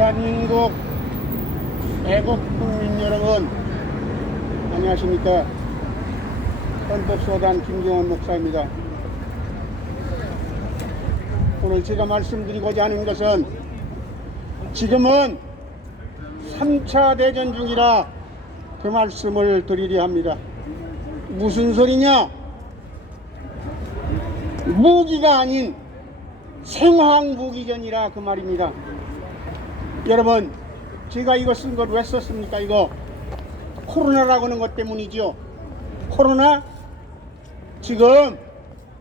대한민국 애국 국민 여러분, 안녕하십니까. 헌법소단 김경원 목사입니다. 오늘 제가 말씀드리고자 하는 것은, 지금은 3차 대전 중이라 그 말씀을 드리려 합니다. 무슨 소리냐? 무기가 아닌 생화무기전이라 그 말입니다. 여러분, 제가 이거 쓴 걸 왜 썼습니까? 이거 코로나라고 하는 것 때문이죠. 코로나? 지금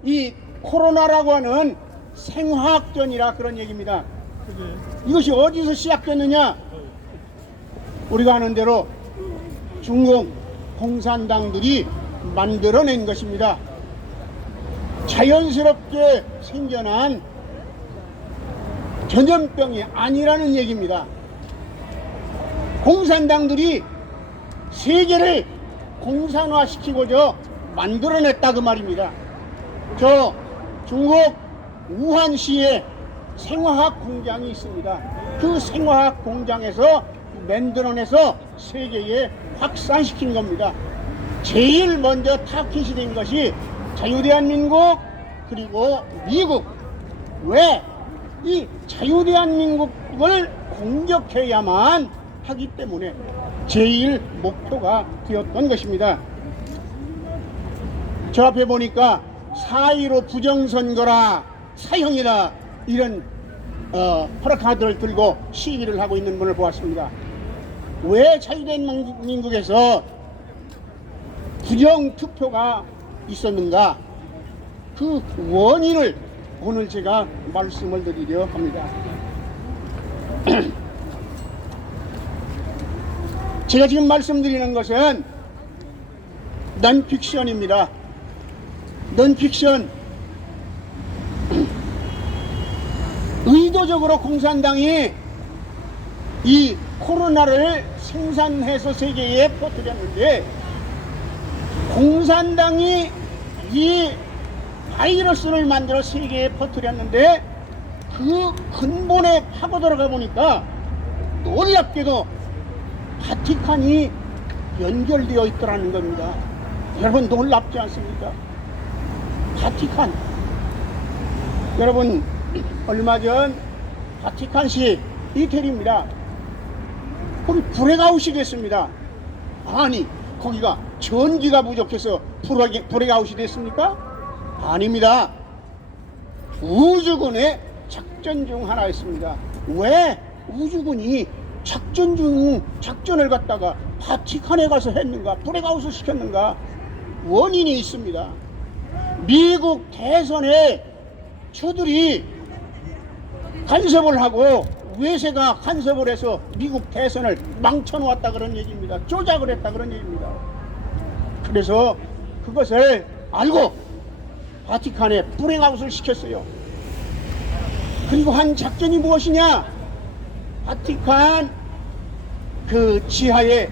이 코로나라고 하는 생화학전이라 그런 얘기입니다. 이것이 어디서 시작됐느냐? 우리가 아는 대로 중국 공산당들이 만들어낸 것입니다. 자연스럽게 생겨난 전염병이 아니라는 얘기입니다. 공산당들이 세계를 공산화시키고자 만들어냈다 그 말입니다. 저 중국 우한시에 생화학 공장이 있습니다. 그 생화학 공장에서 만들어내서 세계에 확산시킨 겁니다. 제일 먼저 타깃이 된 것이 자유대한민국 그리고 미국. 왜? 이 자유대한민국을 공격해야만 하기 때문에 제일 목표가 되었던 것입니다. 저 앞에 보니까 4.15 부정선거라 사형이다 이런 프라카드를 들고 시위를 하고 있는 분을 보았습니다. 왜 자유대한민국에서 부정투표가 있었는가? 그 원인을 오늘 제가 말씀을 드리려 합니다. 제가 지금 말씀드리는 것은 넌픽션입니다. 넌픽션. 의도적으로 공산당이 이 코로나를 생산해서 세계에 퍼뜨렸는데, 공산당이 이 바이러스를 만들어 세계에 퍼뜨렸는데, 그 근본에 파고 들어가 보니까 놀랍게도 바티칸이 연결되어 있더라는 겁니다. 여러분, 놀랍지 않습니까? 바티칸. 여러분, 얼마 전 바티칸시 이태리입니다. 거기 브레이크아웃이 됐습니다. 아니, 거기가 전기가 부족해서 브레이크아웃이 됐습니까? 아닙니다. 우주군의 작전 중 하나였습니다. 왜 우주군이 작전을 갖다가 바티칸에 가서 했는가? 브레이크아웃을 시켰는가? 원인이 있습니다. 미국 대선에 저들이 간섭을 하고 외세가 간섭을 해서 미국 대선을 망쳐놓았다 그런 얘기입니다. 조작을 했다 그런 얘기입니다. 그래서 그것을 알고 바티칸에 브레이크아웃을 시켰어요. 그리고 한 작전이 무엇이냐? 바티칸 그 지하에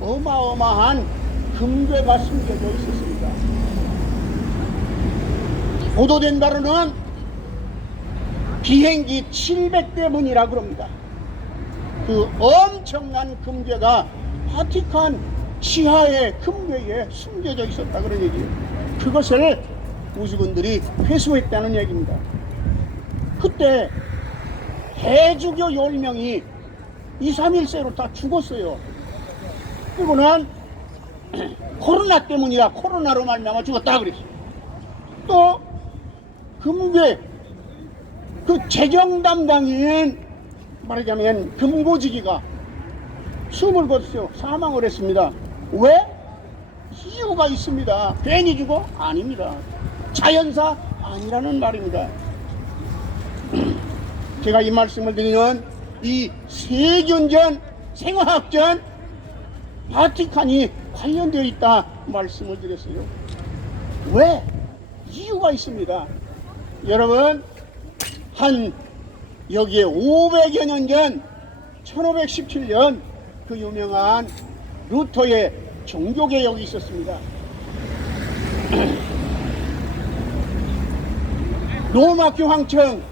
어마어마한 금괴가 숨겨져 있었습니다. 보도된 바로는 비행기 700대분이라 그럽니다. 그 엄청난 금괴가 바티칸 지하의 금괴에 숨겨져 있었다 그런 얘기예요. 그것을 우주군들이 회수했다는 얘기입니다. 그때 해주교 10명이 2, 3일째로 다 죽었어요. 그리고는 코로나 때문이야, 코로나로 말미암아 죽었다 그랬어요. 또 금괴 그 재정 담당인 말하자면 금고지기가 숨을 거뒀어요. 사망을 했습니다. 왜? 이유가 있습니다. 괜히 죽어? 아닙니다. 자연사 아니라는 말입니다. 제가 이 말씀을 드리는 이 세균전, 생화학전, 바티칸이 관련되어 있다 말씀을 드렸어요. 왜? 이유가 있습니다. 여러분, 한 여기에 500여 년 전 1517년 그 유명한 루터의 종교개혁이 있었습니다. 로마 교황청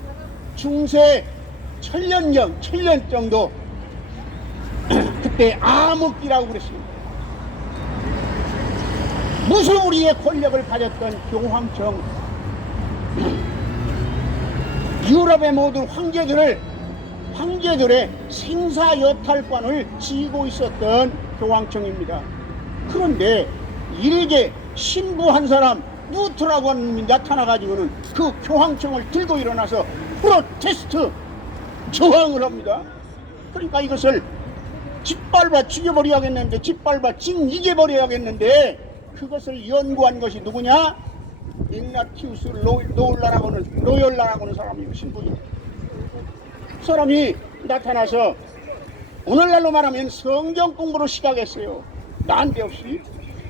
중세 7년 정도 그때 암흑기라고 그랬습니다. 무소불위의 권력을 가졌던 교황청, 유럽의 모든 황제들의 생사여탈권을 쥐고 있었던 교황청입니다. 그런데 일개 신부 한 사람 루트라고 하는 놈이 나타나가지고는 그 교황청을 들고 일어나서 프로테스트 저항을 합니다. 그러니까 이것을 짓밟아 죽여버려야겠는데, 짓밟아 이겨버려야겠는데, 그것을 연구한 것이 누구냐? ignatus 로열라라고 하는 사람이 신부입니다. 그 사람이 나타나서 오늘날로 말하면 성경 공부를 시작했어요. 난데없이.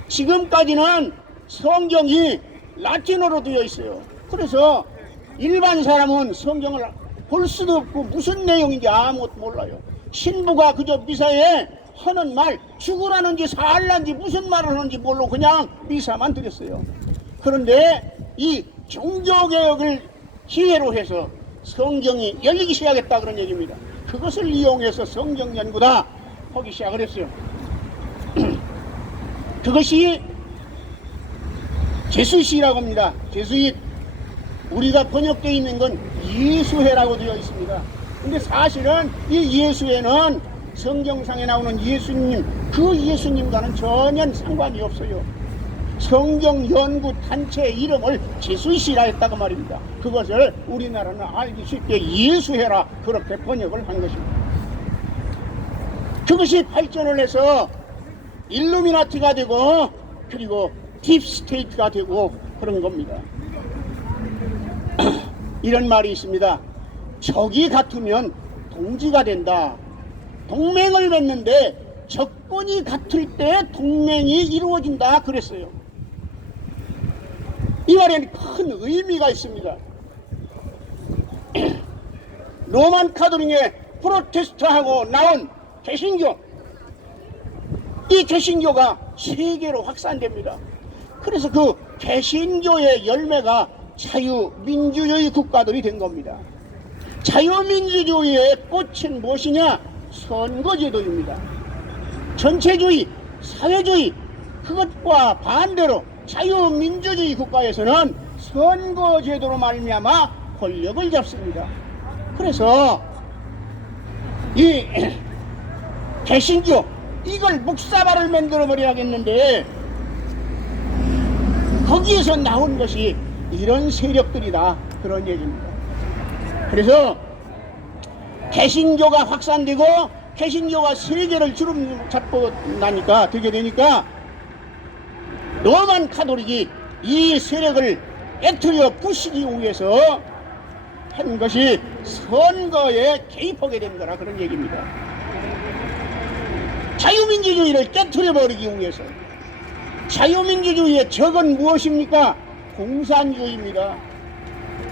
지금까지는 성경이 라틴어로 되어 있어요. 그래서 일반 사람은 성경을 볼 수도 없고 무슨 내용인지 아무것도 몰라요. 신부가 그저 미사에 하는 말, 죽으라는지 살라는지 무슨 말을 하는지 모르고 그냥 미사만 드렸어요. 그런데 이 종교개혁을 기회로 해서 성경이 열리기 시작했다 그런 얘기입니다. 그것을 이용해서 성경 연구다 하기 시작을 했어요. 그것이 제수시라고 합니다. 제수잇. 우리가 번역되어 있는 건 예수회라고 되어 있습니다. 근데 사실은 이 예수회는 성경상에 나오는 예수님, 그 예수님과는 전혀 상관이 없어요. 성경 연구 단체 이름을 제수잇이라 했다고 말입니다. 그것을 우리나라는 알기 쉽게 예수회라 그렇게 번역을 한 것입니다. 그것이 발전을 해서 일루미나티가 되고 그리고 딥스테이트가 되고 그런 겁니다. 이런 말이 있습니다. 적이 같으면 동지가 된다. 동맹을 맺는데 적군이 같을 때 동맹이 이루어진다 그랬어요. 이 말에는 큰 의미가 있습니다. 로만 카톨릭의 프로테스트하고 나온 개신교, 이 개신교가 세계로 확산됩니다. 그래서 그 개신교의 열매가 자유민주주의 국가들이 된 겁니다. 자유민주주의의 꽃은 무엇이냐? 선거제도입니다. 전체주의, 사회주의, 그것과 반대로 자유민주주의 국가에서는 선거제도로 말미암아 권력을 잡습니다. 그래서 이 개신교, 이걸 묵사발을 만들어 버려야겠는데 거기에서 나온 것이 이런 세력들이다 그런 얘기입니다. 그래서 개신교가 확산되고 개신교가 세계를 주름 잡고 나니까 되게 되니까 로만 카톨릭이 이 세력을 깨트려 부시기 위해서 한 것이 선거에 개입하게 된 거라 그런 얘기입니다. 자유민주주의를 깨트려 버리기 위해서. 자유민주주의의 적은 무엇입니까? 공산주의입니다.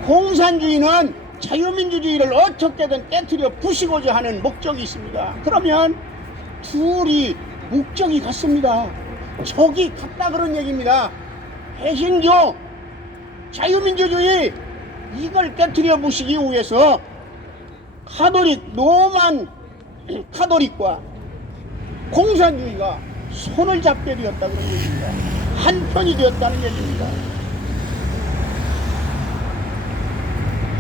공산주의는 자유민주주의를 어떻게든 깨트려 부시고자 하는 목적이 있습니다. 그러면 둘이 목적이 같습니다. 적이 같다 그런 얘기입니다. 개신교, 자유민주주의, 이걸 깨트려 부시기 위해서 카톨릭, 로만 카톨릭과 공산주의가 손을 잡게 되었다 그런 얘기입니다. 한편이 되었다는 얘기입니다.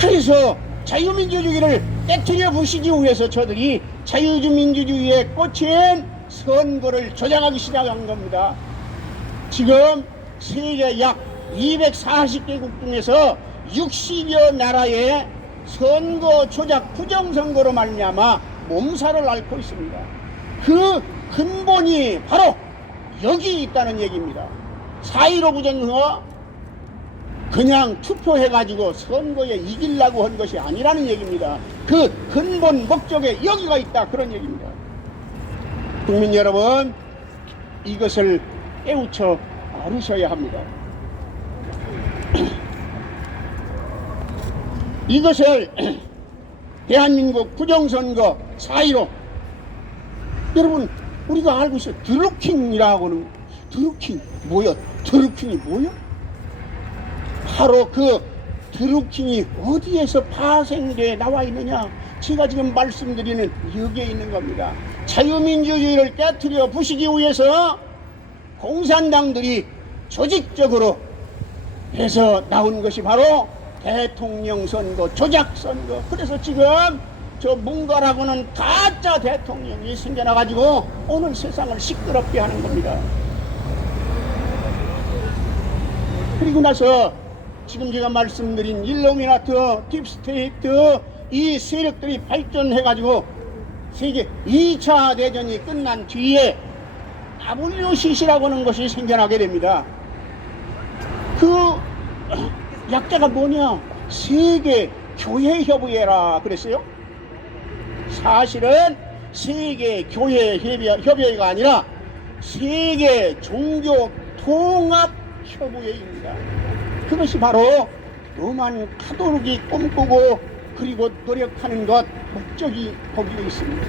그래서 자유민주주의를 깨트려 부시기 위해서 저들이 자유민주주의의 꽃인 선거를 조장하기 시작한 겁니다. 지금 세계 약 240개국 중에서 60여 나라의 선거 조작 부정선거로 말미암아 몸살을 앓고 있습니다. 그 근본이 바로 여기 있다는 얘기입니다. 4.15 부정선거 그냥 투표해가지고 선거에 이기려고 한 것이 아니라는 얘기입니다. 그 근본 목적에 여기가 있다 그런 얘기입니다. 국민 여러분, 이것을 깨우쳐 알으셔야 합니다. 이것을 대한민국 부정선거 4.15 여러분 우리가 알고 있어요. 드루킹이라고는 드루킹 뭐요? 드루킹이 뭐요? 바로 그 드루킹이 어디에서 파생돼 나와 있느냐? 제가 지금 말씀드리는 여기에 있는 겁니다. 자유민주주의를 깨트려 부시기 위해서 공산당들이 조직적으로 해서 나온 것이 바로 대통령 선거, 조작 선거. 그래서 지금 저 문가라고는 가짜 대통령이 생겨나가지고 오늘 세상을 시끄럽게 하는 겁니다. 그리고 나서 지금 제가 말씀드린 일루미나트, 딥스테이트 이 세력들이 발전해가지고 세계 2차 대전이 끝난 뒤에 WCC라고 하는 것이 생겨나게 됩니다. 그 약자가 뭐냐? 세계 교회 협의회라 그랬어요. 사실은 세계 교회 협의회가 아니라 세계 종교 통합 협의회입니다. 그것이 바로 로만 카톨릭이 꿈꾸고 그리고 노력하는 것, 목적이 거기에 있습니다.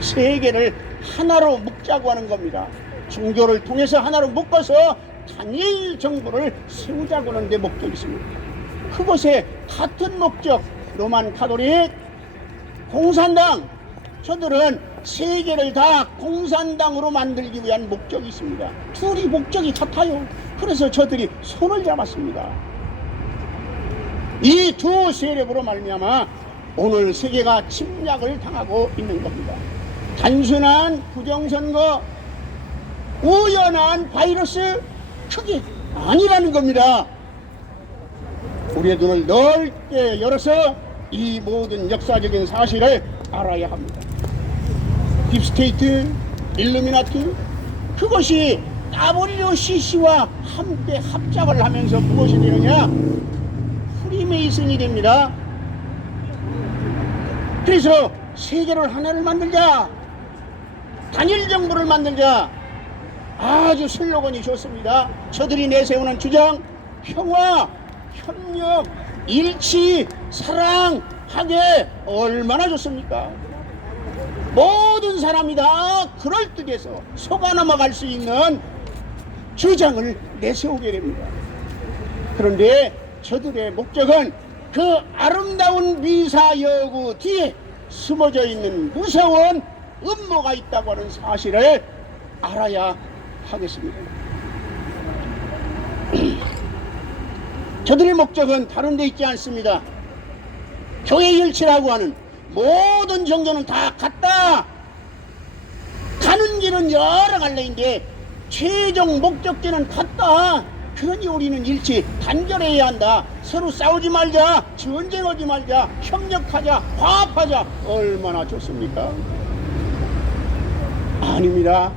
세계를 하나로 묶자고 하는 겁니다. 종교를 통해서 하나로 묶어서 단일 정부를 세우자고 하는 데 목적이 있습니다. 그것에 같은 목적, 로만 카톨릭, 공산당, 저들은 세계를 다 공산당으로 만들기 위한 목적이 있습니다. 둘이 목적이 같아요. 그래서 저들이 손을 잡았습니다. 이 두 세력으로 말미암아 오늘 세계가 침략을 당하고 있는 겁니다. 단순한 부정선거, 우연한 바이러스, 그게 아니라는 겁니다. 우리의 눈을 넓게 열어서 이 모든 역사적인 사실을 알아야 합니다. 딥스테이트, 일루미나티, 그것이 WCC와 함께 합작을 하면서 무엇이 되느냐? 프리메이슨이 됩니다. 그래서 세계를 하나를 만들자, 단일 정부를 만들자. 아주 슬로건이 좋습니다. 저들이 내세우는 주장, 평화, 협력, 일치, 사랑, 하게 얼마나 좋습니까? 모든 사람이 다 그럴 뜻에서 속아 넘어갈 수 있는 주장을 내세우게 됩니다. 그런데 저들의 목적은 그 아름다운 미사여구 뒤에 숨어져 있는 무서운 음모가 있다고 하는 사실을 알아야 하겠습니다. 저들의 목적은 다른 데 있지 않습니다. 교회 일치라고 하는 모든 종교는 다 같다. 가는 길은 여러 갈래인데 최종 목적지는 같다. 그러니 우리는 일치, 단결해야 한다. 서로 싸우지 말자, 전쟁하지 말자, 협력하자, 화합하자. 얼마나 좋습니까? 아닙니다.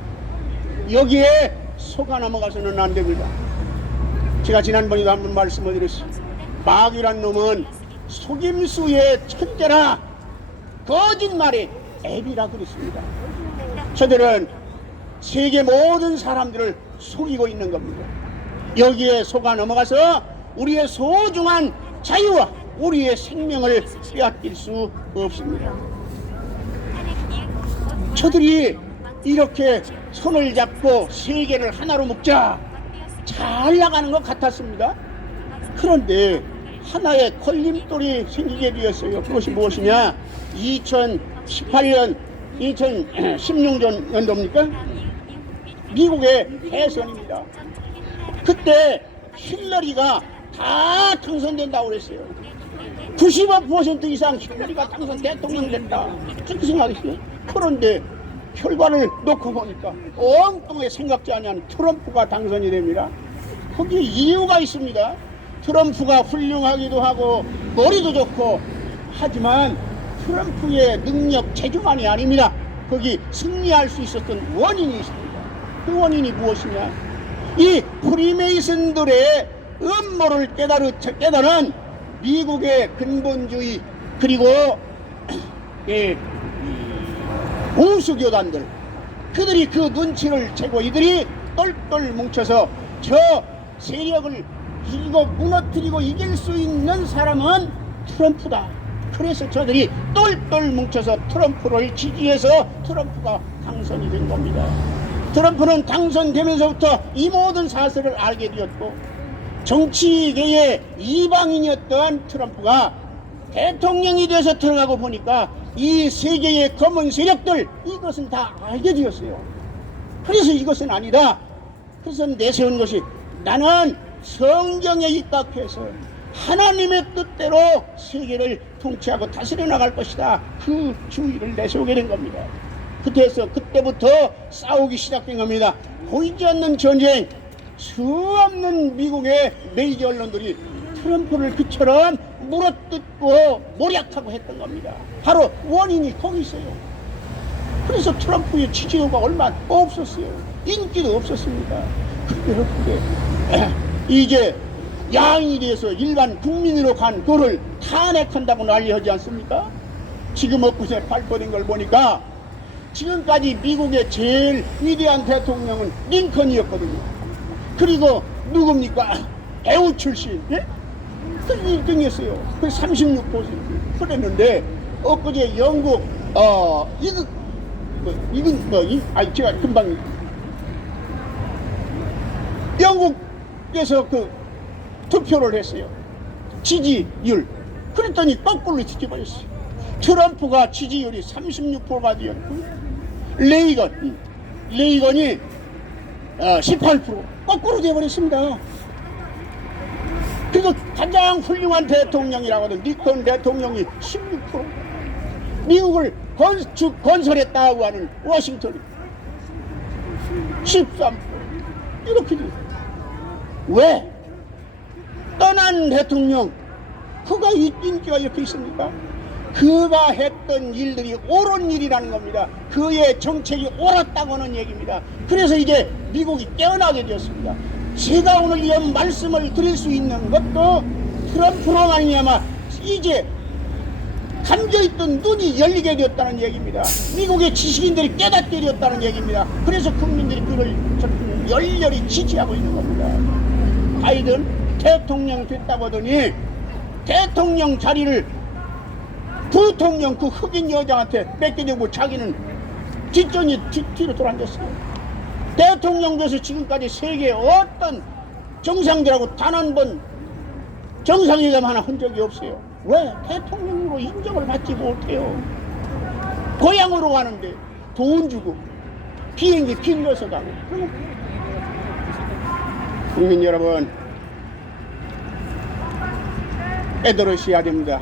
여기에 속아 넘어가서는 안 됩니다. 제가 지난번에도 한번 말씀을 드렸어요. 마귀란 놈은 속임수의 천재라, 거짓말의 앱이라 그랬습니다. 저들은 세계 모든 사람들을 속이고 있는 겁니다. 여기에 속아 넘어가서 우리의 소중한 자유와 우리의 생명을 빼앗길 수 없습니다. 저들이 이렇게 손을 잡고 세계를 하나로 묶자, 잘 나가는 것 같았습니다. 그런데 하나의 걸림돌이 생기게 되었어요. 그것이 무엇이냐? 2018년, 2016년도입니까? 미국의 대선입니다. 그때 힐러리가 다 당선된다고 그랬어요. 95% 이상 힐러리가 당선 대통령 된다, 그렇게 생각했어요. 그런데 결과를 놓고 보니까 엉뚱하게 생각지 않은 트럼프가 당선이 됩니다. 거기에 이유가 있습니다. 트럼프가 훌륭하기도 하고 머리도 좋고 하지만 트럼프의 능력 재주만이 아닙니다. 거기 승리할 수 있었던 원인이 있습니다. 그 원인이 무엇이냐? 이 프리메이슨들의 음모를 깨달은 미국의 근본주의 그리고 우수교단들, 그들이 그 눈치를 채고 이들이 똘똘 뭉쳐서 저 세력을 이기고 무너뜨리고 이길 수 있는 사람은 트럼프다. 그래서 저들이 똘똘 뭉쳐서 트럼프를 지지해서 트럼프가 당선이 된 겁니다. 트럼프는 당선되면서부터 이 모든 사실을 알게 되었고, 정치계의 이방인이었던 트럼프가 대통령이 돼서 들어가고 보니까 이 세계의 검은 세력들 이것은 다 알게 되었어요. 그래서 이것은 아니다. 그래서 내세운 것이 나는 성경에 입각해서 하나님의 뜻대로 세계를 통치하고 다스려 나갈 것이다. 그 주의를 내세우게 된 겁니다. 그때부터 싸우기 시작된 겁니다. 보이지 않는 전쟁, 수없는 미국의 메이저 언론들이 트럼프를 그처럼 물어뜯고 모략하고 했던 겁니다. 바로 원인이 거기 있어요. 그래서 트럼프의 지지도가 얼마 없었어요. 인기도 없었습니다. 그런데 이제 야인이 돼서 일반 국민으로 간 그를 탄핵한다고 난리하지 않습니까? 지금 엊그제 발표된 걸 보니까 지금까지 미국의 제일 위대한 대통령은 링컨이었거든요. 그리고 누굽니까? 배우 출신, 예? 그 1등이었어요. 그 36% 그랬는데 엊그제 영국 제가 금방 영국에서 그 투표를 했어요. 지지율. 그랬더니 거꾸로 뒤집어졌어요. 트럼프가 지지율이 36%가 되었고 레이건이 18% 거꾸로 되어버렸습니다. 그리고 가장 훌륭한 대통령이라고 하는 니콘 대통령이 16%, 미국을 건설했다고 하는 워싱턴이 13%, 이렇게 돼요. 왜? 떠난 대통령, 그가 인기가 이렇게 있습니까? 그가 했던 일들이 옳은 일이라는 겁니다. 그의 정책이 옳았다고 하는 얘기입니다. 그래서 이제 미국이 깨어나게 되었습니다. 제가 오늘 이 말씀을 드릴 수 있는 것도 트럼프로 말미암아 이제 감겨있던 눈이 열리게 되었다는 얘기입니다. 미국의 지식인들이 깨닫게 되었다는 얘기입니다. 그래서 국민들이 그를 열렬히 지지하고 있는 겁니다. 바이든 대통령 됐다고 하더니 대통령 자리를 부통령 그 흑인 여자한테 뺏기려고 자기는 뒷전이 뒤로 돌아앉았어요. 대통령 돼서 지금까지 세계에 어떤 정상들하고 단 한 번 정상회담 하나 한 적이 없어요. 왜? 대통령으로 인정을 받지 못해요. 고향으로 가는데 돈 주고 비행기 빌려서 가고. 국민 여러분, 깨달으셔야 됩니다.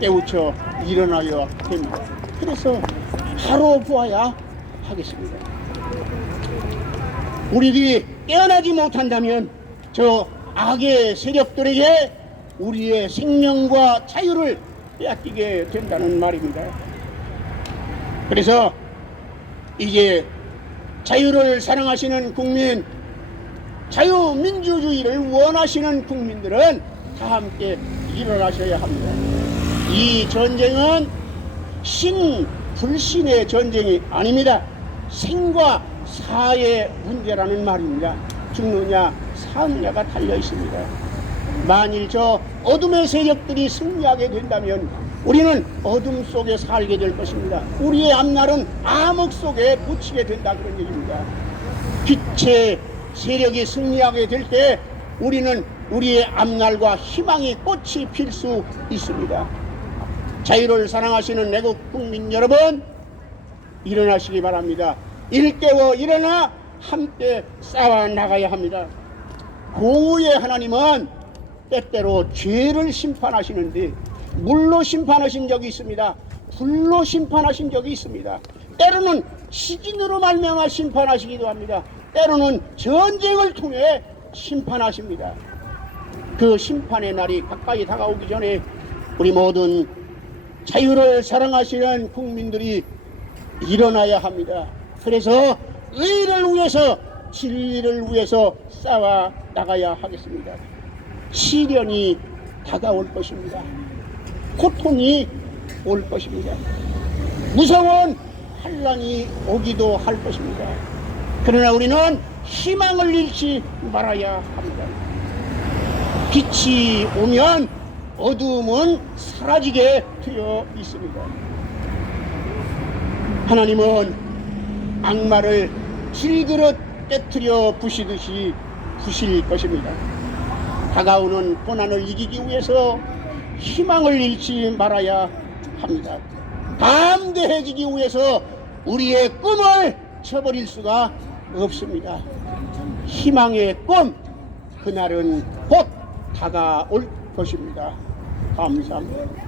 깨우쳐 일어나야 됩니다. 그래서 바로 보아야 하겠습니다. 우리들이 깨어나지 못한다면 저 악의 세력들에게 우리의 생명과 자유를 빼앗기게 된다는 말입니다. 그래서 이제 자유를 사랑하시는 국민, 자유민주주의를 원하시는 국민들은 다 함께 일어나셔야 합니다. 이 전쟁은 신, 불신의 전쟁이 아닙니다. 생과 사의 문제라는 말입니다. 죽느냐 사느냐가 달려 있습니다. 만일 저 어둠의 세력들이 승리하게 된다면 우리는 어둠 속에 살게 될 것입니다. 우리의 앞날은 암흑 속에 묻히게 된다, 그런 얘기입니다. 빛의 세력이 승리하게 될 때 우리는 우리의 앞날과 희망의 꽃이 필 수 있습니다. 자유를 사랑하시는 애국 국민 여러분, 일어나시기 바랍니다. 일깨워 일어나 함께 싸워 나가야 합니다. 공의의 하나님은 때때로 죄를 심판하시는데 물로 심판하신 적이 있습니다. 불로 심판하신 적이 있습니다. 때로는 시진으로 말미암아 심판하시기도 합니다. 때로는 전쟁을 통해 심판하십니다. 그 심판의 날이 가까이 다가오기 전에 우리 모든 자유를 사랑하시는 국민들이 일어나야 합니다. 그래서 의를 위해서, 진리를 위해서 싸워 나가야 하겠습니다. 시련이 다가올 것입니다. 고통이 올 것입니다. 무서운 환난이 오기도 할 것입니다. 그러나 우리는 희망을 잃지 말아야 합니다. 빛이 오면 어두움은 사라지게 되어 있습니다. 하나님은 악마를 질그릇 깨트려 부시듯이 부실 것입니다. 다가오는 고난을 이기기 위해서 희망을 잃지 말아야 합니다. 담대해지기 위해서 우리의 꿈을 쳐버릴 수가 없습니다. 희망의 꿈, 그날은 곧 다가올 것입니다. 감사합니다.